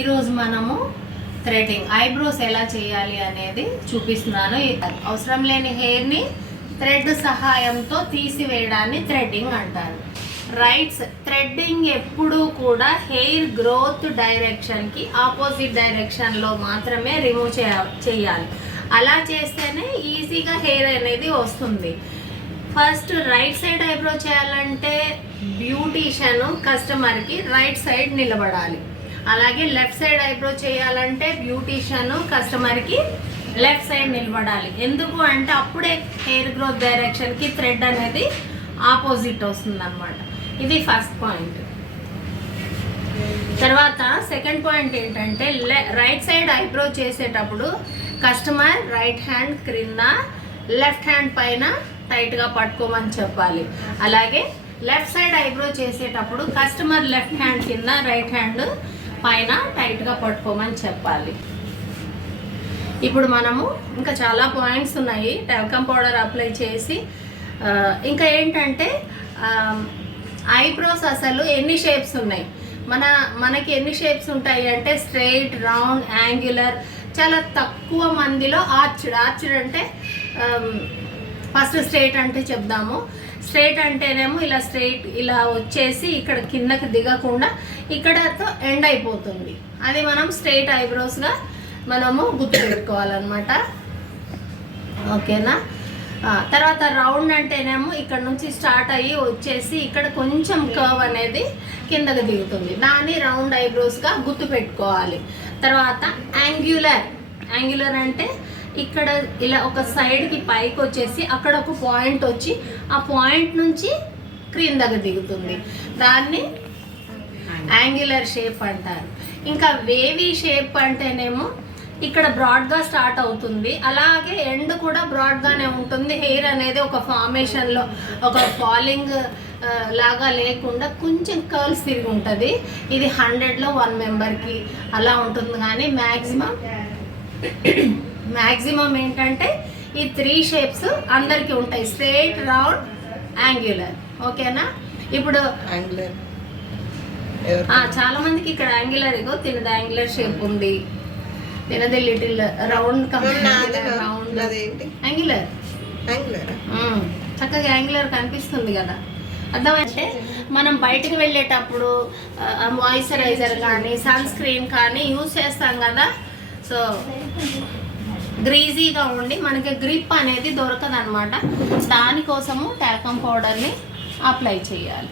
ఈరోజు మనము threading eyebrows ఎలా చేయాలి అనేది చూపిస్తున్నాను. అవసరం లేని హెయిర్ని థ్రెడ్ సహాయంతో తీసివేయడాన్ని థ్రెడ్డింగ్ అంటారు. థ్రెడ్డింగ్ ఎప్పుడూ కూడా హెయిర్ గ్రోత్ డైరెక్షన్కి ఆపోజిట్ డైరెక్షన్లో మాత్రమే రిమూవ్ చేయాలి. అలా చేస్తేనే ఈజీగా హెయిర్ అనేది వస్తుంది. ఫస్ట్ రైట్ సైడ్ ఐబ్రో చేయాలంటే బ్యూటీషియన్ కస్టమర్కి రైట్ సైడ్ నిలబడాలి. అలాగే లెఫ్ట్ సైడ్ ఐబ్రో చేయాలంటే బ్యూటీషియన్ కస్టమర్కి లెఫ్ట్ సైడ్ నిలబడాలి. ఎందుకు అంటే అప్పుడే హెయిర్ గ్రోత్ డైరెక్షన్కి థ్రెడ్ అనేది ఆపోజిట్ వస్తుంది అన్నమాట. ఇది ఫస్ట్ పాయింట్. తర్వాత సెకండ్ పాయింట్ ఏంటంటే రైట్ సైడ్ ఐబ్రో చేసేటప్పుడు కస్టమర్ రైట్ హ్యాండ్ క్రింద, లెఫ్ట్ హ్యాండ్ పైన టైట్గా పట్టుకోమని చెప్పాలి. అలాగే లెఫ్ట్ సైడ్ ఐబ్రో చేసేటప్పుడు కస్టమర్ లెఫ్ట్ హ్యాండ్ కింద, రైట్ హ్యాండ్ పైన టైట్గా పట్టుకోమని చెప్పాలి. ఇప్పుడు మనము ఇంకా చాలా పాయింట్స్ ఉన్నాయి. టాల్కమ్ పౌడర్ అప్లై చేసి ఇంకా ఏంటంటే ఐబ్రోస్ అసలు ఎన్ని షేప్స్ ఉన్నాయి, మనకి ఎన్ని షేప్స్ ఉంటాయి అంటే స్ట్రెయిట్, రౌండ్, యాంగులర్. చాలా తక్కువ మందిలో ఆర్చ్డ్ అంటే ఫస్ట్ స్ట్రెయిట్ అంటే చెప్దాము. స్ట్రెయిట్ అంటేనేమో ఇలా స్ట్రెయిట్ ఇలా వచ్చేసి ఇక్కడ కిందకి దిగకుండా ఇక్కడతో ఎండ్ అయిపోతుంది. అది మనం స్ట్రెయిట్ ఐబ్రోస్గా మనము గుర్తుపెట్టుకోవాలన్నమాట. ఓకేనా. తర్వాత రౌండ్ అంటేనేమో ఇక్కడ నుంచి స్టార్ట్ అయ్యి వచ్చేసి ఇక్కడ కొంచెం కర్వ్ అనేది కిందకి దిగుతుంది. దాన్ని రౌండ్ ఐబ్రోస్గా గుర్తుపెట్టుకోవాలి. తర్వాత యాంగ్యులర్ అంటే ఇక్కడ ఇలా ఒక సైడ్కి పైకి వచ్చేసి అక్కడ ఒక పాయింట్ వచ్చి ఆ పాయింట్ నుంచి క్రిందకి దిగుతుంది. దాన్ని యాంగ్యులర్ షేప్ అంటారు. ఇంకా వేవీ షేప్ అంటేనేమో ఇక్కడ బ్రాడ్గా స్టార్ట్ అవుతుంది, అలాగే ఎండ్ కూడా బ్రాడ్గానే ఉంటుంది. హెయిర్ అనేది ఒక ఫార్మేషన్లో ఒక ఫాలింగ్ లాగా లేకుండా కొంచెం కర్ల్స్ తిరిగి ఉంటుంది. ఇది 100లో 1 మెంబర్కి అలా ఉంటుంది. కానీ మ్యాక్సిమం ఏంటంటే ఈ 3 షేప్స్ అందరికీ ఉంటాయి: స్ట్రెయిట్, రౌండ్, యాంగ్యులర్. ఓకేనా. ఇప్పుడు చాలా మందికి ఇక్కడ యాంగ్యులర్, ఇగో తినది యాంగ్యులర్ షేప్ ఉంది, తినది లిటిల్ రౌండ్ రౌండ్ యాంగ్యులర్. చక్కగా యాంగ్యులర్ కనిపిస్తుంది కదా. అర్థమైతే మనం బయటకు వెళ్ళేటప్పుడు మాయిశ్చరైజర్ కానీ సన్ స్క్రీన్ కానీ యూజ్ చేస్తాం కదా. సో గ్రీజీగా ఉండి మనకి గ్రిప్ అనేది దొరకదు అనమాట. దానికోసము టాల్కమ్ పౌడర్ని అప్లై చేయాలి.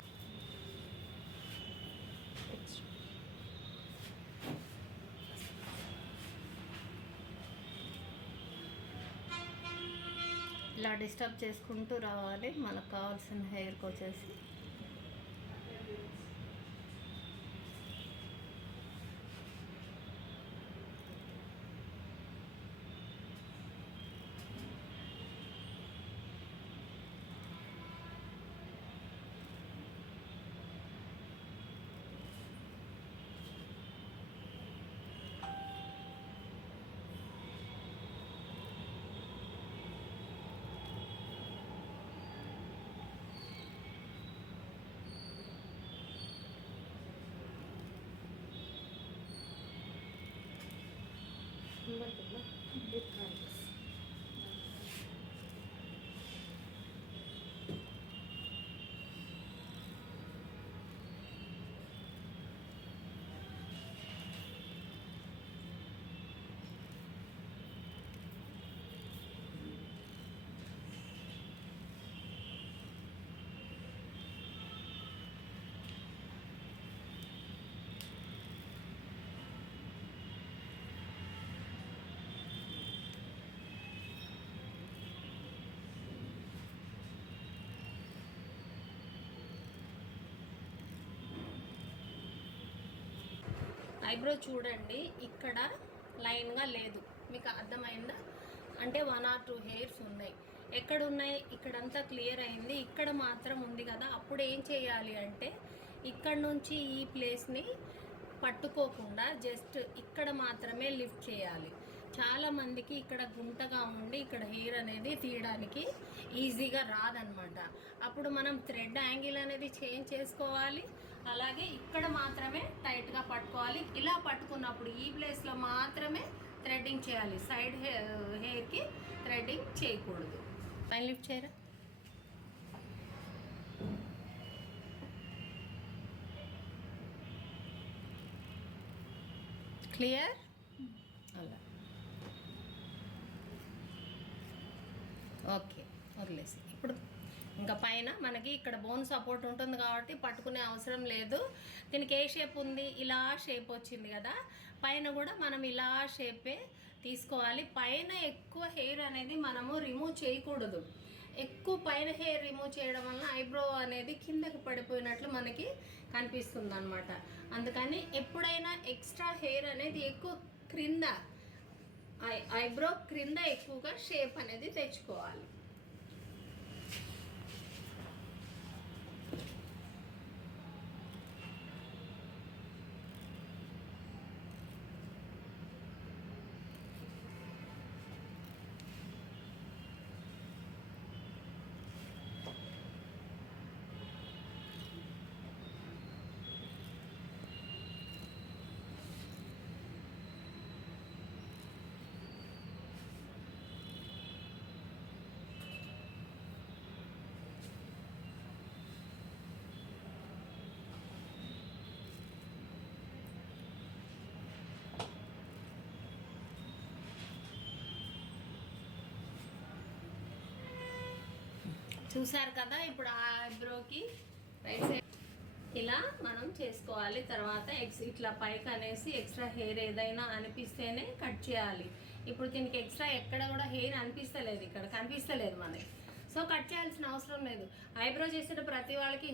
ఇలా డిస్టర్బ్ చేసుకుంటూ రావాలి మనకు కావాల్సిన హెయిర్కి వచ్చేసి. ఐబ్రో చూడండి, ఇక్కడ లైన్గా లేదు, మీకు అర్థమైందా? అంటే 1 or 2 హెయిర్స్ ఉన్నాయి. ఎక్కడ ఉన్నాయి? ఇక్కడంతా క్లియర్ అయింది, ఇక్కడ మాత్రం ఉంది కదా. అప్పుడు ఏం చేయాలి అంటే ఇక్కడ నుంచి ఈ ప్లేస్ని పట్టుకోకుండా జస్ట్ ఇక్కడ మాత్రమే లిఫ్ట్ చేయాలి. చాలామందికి ఇక్కడ గుంటగా ఉండి ఇక్కడ హెయిర్ అనేది తీయడానికి ఈజీగా రాదనమాట. అప్పుడు మనం థ్రెడ్ యాంగిల్ అనేది చేంజ్ చేసుకోవాలి. అలాగే ఇక్కడ మాత్రమే టైట్గా పట్టుకోవాలి. ఇలా పట్టుకున్నప్పుడు ఈ ప్లేస్లో మాత్రమే థ్రెడ్డింగ్ చేయాలి, సైడ్ హెయిర్కి థ్రెడ్డింగ్ చేయకూడదు. పైన లిఫ్ట్ చేయరా. క్లియర్. అలా ఓకే, వదిలేసి. ఇప్పుడు ఇంకా పైన మనకి ఇక్కడ బోన్ సపోర్ట్ ఉంటుంది కాబట్టి పట్టుకునే అవసరం లేదు. దీనికి ఏ షేప్ ఉంది, ఇలా షేప్ వచ్చింది కదా, పైన కూడా మనం ఇలా షేపే తీసుకోవాలి. పైన ఎక్కువ హెయిర్ అనేది మనము రిమూవ్ చేయకూడదు. ఎక్కువ పైన హెయిర్ రిమూవ్ చేయడం వలన ఐబ్రో అనేది కిందకి పడిపోయినట్లు మనకి కనిపిస్తుంది అనమాట. అందుకని ఎప్పుడైనా ఎక్స్ట్రా హెయిర్ అనేది ఎక్కువ క్రింద, ఐబ్రో క్రింద ఎక్కువగా షేప్ అనేది తెచ్చుకోవాలి. చూసారు కదా. ఇప్పుడు ఆ ఐబ్రోకి రైట్ సైడ్ ఇలా మనం చేసుకోవాలి. తర్వాత ఇట్లా పైకి అనేసి ఎక్స్ట్రా హెయిర్ ఏదైనా అనిపిస్తేనే కట్ చేయాలి. ఇప్పుడు దీనికి ఎక్స్ట్రా ఎక్కడ కూడా హెయిర్ అనిపిస్తలేదు, ఇక్కడ కనిపిస్తలేదు మనకి. సో కట్ చేయాల్సిన అవసరం లేదు. ఐబ్రో చేసేట ప్రతి వాళ్ళకి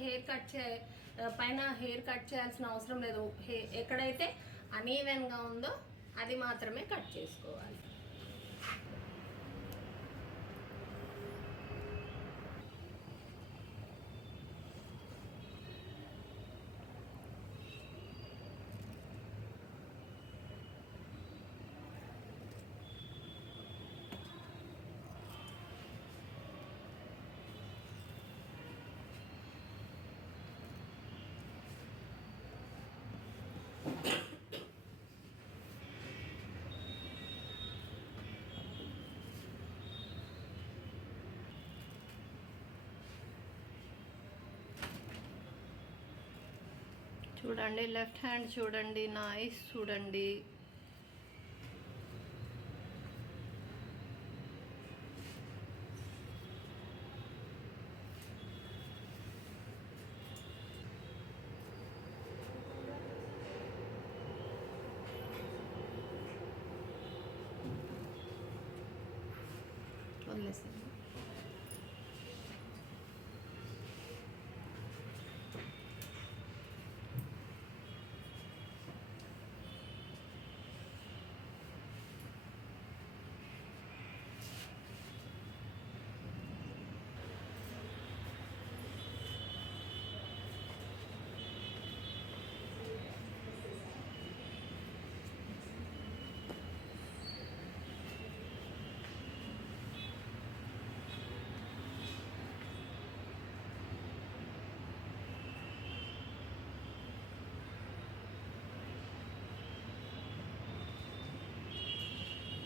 పైన హెయిర్ కట్ చేయాల్సిన అవసరం లేదు. ఎక్కడైతే అనీవెన్గా ఉందో అది మాత్రమే కట్ చేసుకోవాలి. చూడండి, లెఫ్ట్ హ్యాండ్ చూడండి, నా ఐస్ చూడండి. వదిలేస్తాను.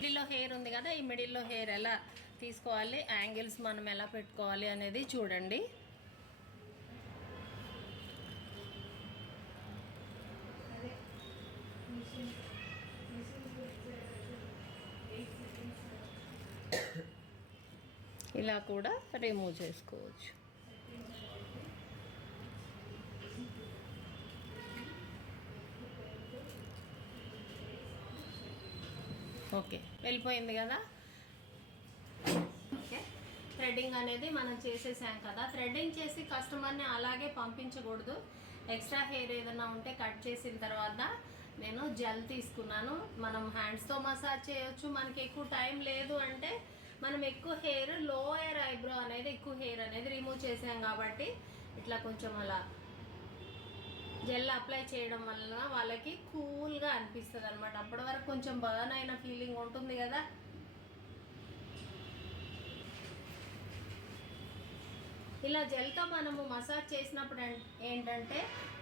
మిడిల్లో హెయిర్ ఉంది కదా, ఈ మిడిల్లో హెయిర్ ఎలా తీసుకోవాలి, యాంగిల్స్ మనం ఎలా పెట్టుకోవాలి అనేది చూడండి. ఇలా కూడా రిమూవ్ చేసుకోవచ్చు. ఓకే, వెళ్ళిపోయింది కదా. ఓకే, థ్రెడ్డింగ్ అనేది మనం చేసేసాం కదా. థ్రెడ్డింగ్ చేసి కస్టమర్ని అలాగే పంపించకూడదు. ఎక్స్ట్రా హెయిర్ ఏదైనా ఉంటే కట్ చేసిన తర్వాత నేను జెల్ తీసుకున్నాను. మనం హ్యాండ్స్తో మసాజ్ చేయొచ్చు. మనకి ఎక్కువ టైం లేదు అంటే మనం ఎక్కువ హెయిర్, లోయర్ ఐబ్రో అనేది ఎక్కువ హెయిర్ అనేది రిమూవ్ చేసాం కాబట్టి ఇట్లా కొంచెం అలా జెల్ అప్లై చేయడం వల్ల వాళ్ళకి కూల్గా అనిపిస్తుంది అనమాట. అప్పటి వరకు కొంచెం బర్న్ అయిన ఫీలింగ్ ఉంటుంది కదా. ఇలా జెల్తో మనము మసాజ్ చేసినప్పుడు ఏంటంటే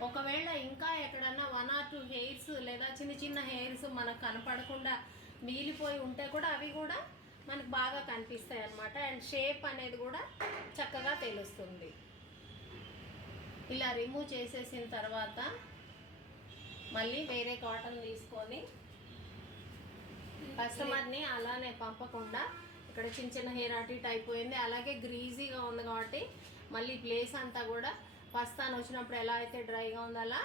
ఒకవేళ ఇంకా ఎక్కడన్నా 1 or 2 హెయిర్స్ లేదా చిన్న చిన్న హెయిర్స్ మనకు కనపడకుండా మిగిలిపోయి ఉంటే కూడా అవి కూడా మనకు బాగా కనిపిస్తాయి అన్నమాట. అండ్ షేప్ అనేది కూడా చక్కగా తెలుస్తుంది. ఇలా రిమూవ్ చేసేసిన తర్వాత మళ్ళీ వేరే కాటన్ తీసుకొని కస్టమర్ని అలానే పంపకుండా, ఇక్కడ చిన్న చిన్న హెయిర్ అటు ఇటు అయిపోయింది, అలాగే గ్రీజీగా ఉంది కాబట్టి మళ్ళీ ప్లేస్ అంతా కూడా వస్తాను వచ్చినప్పుడు ఎలా అయితే డ్రైగా ఉందో అలా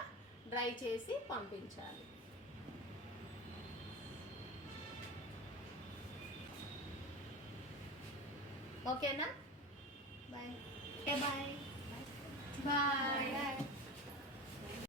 డ్రై చేసి పంపించాలి. ఓకేనా? Bye bye bye bye.